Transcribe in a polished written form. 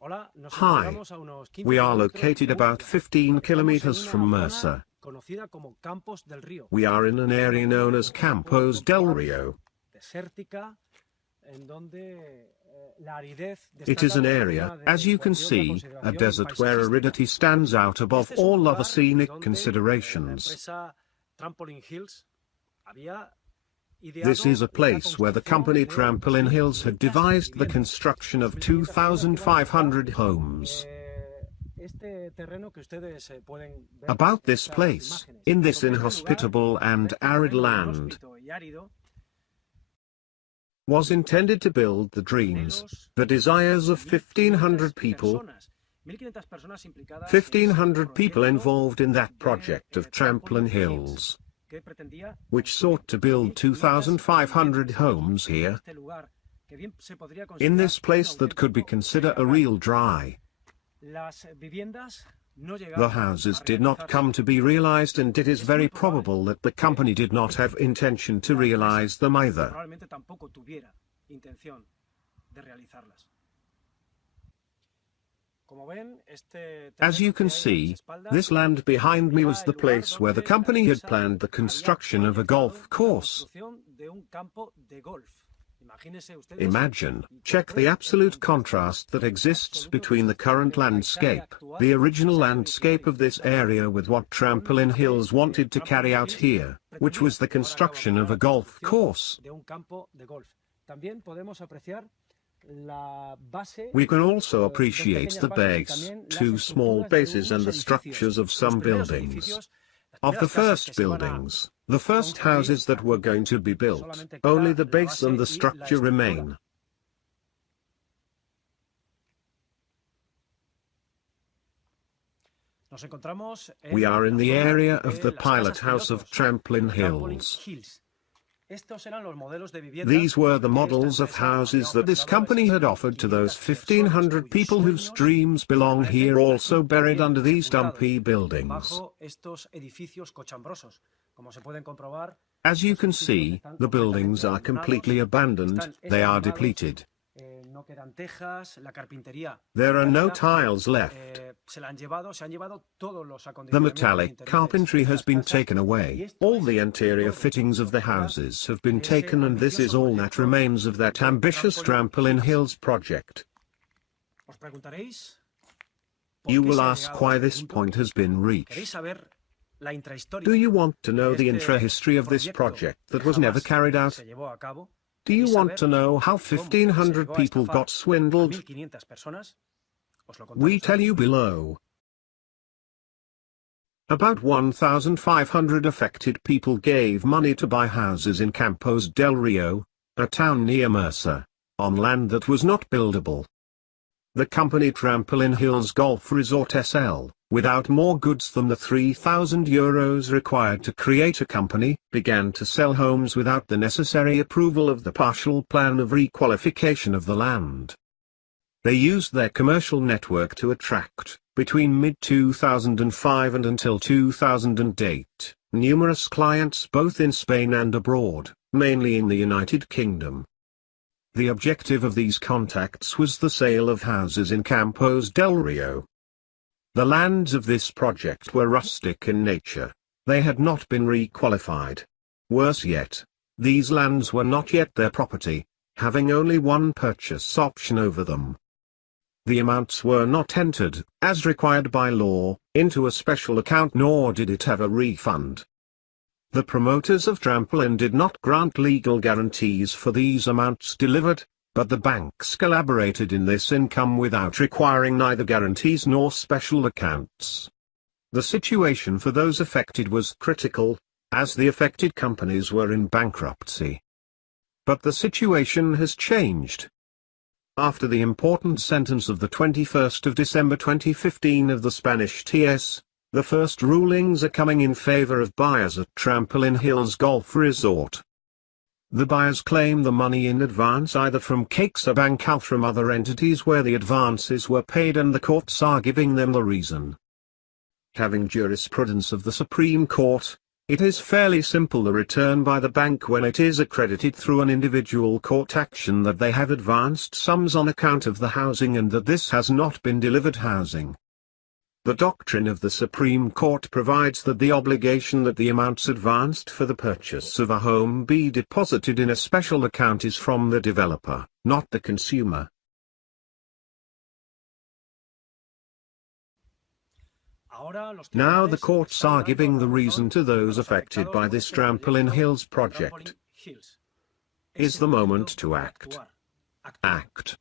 Hi, we are located about 15 kilometers from Murcia. We are in an area known as Campos del Rio. It is an area, as you can see, a desert where aridity stands out above all other scenic considerations. This is a place where the company Trampolin Hills had devised the construction of 2,500 homes. About this place, in this inhospitable and arid land, was intended to build the dreams, the desires of 1,500 people. 1,500 people involved in that project of Trampolin Hills, which sought to build 2,500 homes here, in this place that could be considered a real dry. The houses did not come to be realized, and it is very probable that the company did not have intention to realize them either. As you can see, this land behind me was the place where the company had planned the construction of a golf course. Imagine, check the absolute contrast that exists between the current landscape, the original landscape of this area, with what Trampolin Hills wanted to carry out here, which was the construction of a golf course. We can also appreciate the base, two small bases, and the structures of some buildings. Of the first buildings, the first houses that were going to be built, only the base and the structure remain. We are in the area of the pilot house of Trampolin Hills. These were the models of houses that this company had offered to those 1,500 people whose dreams belong here, also buried under these dumpy buildings. As you can see, the buildings are completely abandoned, they are depleted. There are no tiles left. The metallic carpentry has been taken away. All the interior fittings of the houses have been taken, and this is all that remains of that ambitious Trampolin Hills project. You will ask why this point has been reached. Do you want to know the intra-history of this project that was never carried out? Do you want to know how 1,500 people got swindled? We tell you below. About 1,500 affected people gave money to buy houses in Campos del Rio, a town near Murcia, on land that was not buildable. The company Trampolin Hills Golf Resort SL, without more goods than the €3,000 required to create a company, began to sell homes without the necessary approval of the partial plan of requalification of the land. They used their commercial network to attract, between mid-2005 and until 2008, numerous clients both in Spain and abroad, mainly in the United Kingdom. The objective of these contacts was the sale of houses in Campos del Rio. The lands of this project were rustic in nature. They had not been requalified. Worse yet, these lands were not yet their property, having only one purchase option over them. The amounts were not entered, as required by law, into a special account, nor did it have a refund. The promoters of Trampolin did not grant legal guarantees for these amounts delivered, but the banks collaborated in this income without requiring neither guarantees nor special accounts. The situation for those affected was critical, as the affected companies were in bankruptcy. But the situation has changed. After the important sentence of the 21st of December 2015 of the Spanish TS, the first rulings are coming in favor of buyers at Trampolin Hills Golf Resort. The buyers claim the money in advance either from CaixaBank or from other entities where the advances were paid, and the courts are giving them the reason. Having jurisprudence of the Supreme Court, It is fairly simple to return by the bank when it is accredited through an individual court action that they have advanced sums on account of the housing and that this has not been delivered housing. The doctrine of the Supreme Court provides that the obligation that the amounts advanced for the purchase of a home be deposited in a special account is from the developer, not the consumer. Now the courts are giving the reason to those affected by this Trampolin Hills project. Is the moment to act. Act.